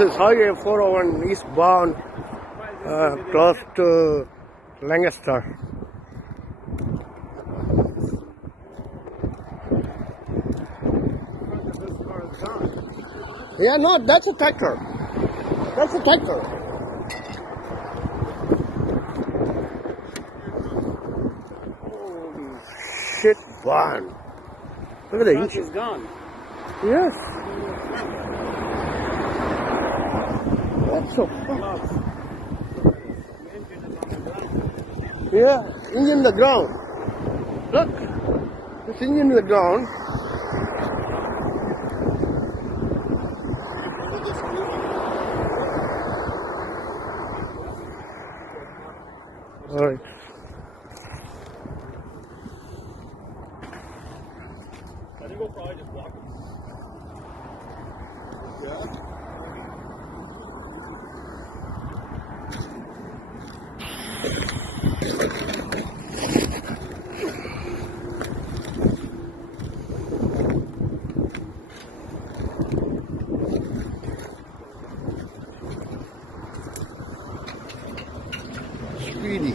is Highway 401 eastbound, close to Lancaster. Yeah, no, that's a tractor. That's a tractor. Holy shit, barn. Look at the engine. Is gone. Yes. That's so fun. Yeah, engine in the ground. Look, this engine in the ground. All right. I think we'll probably just walk it. Yeah. Speedy.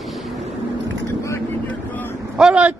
All right.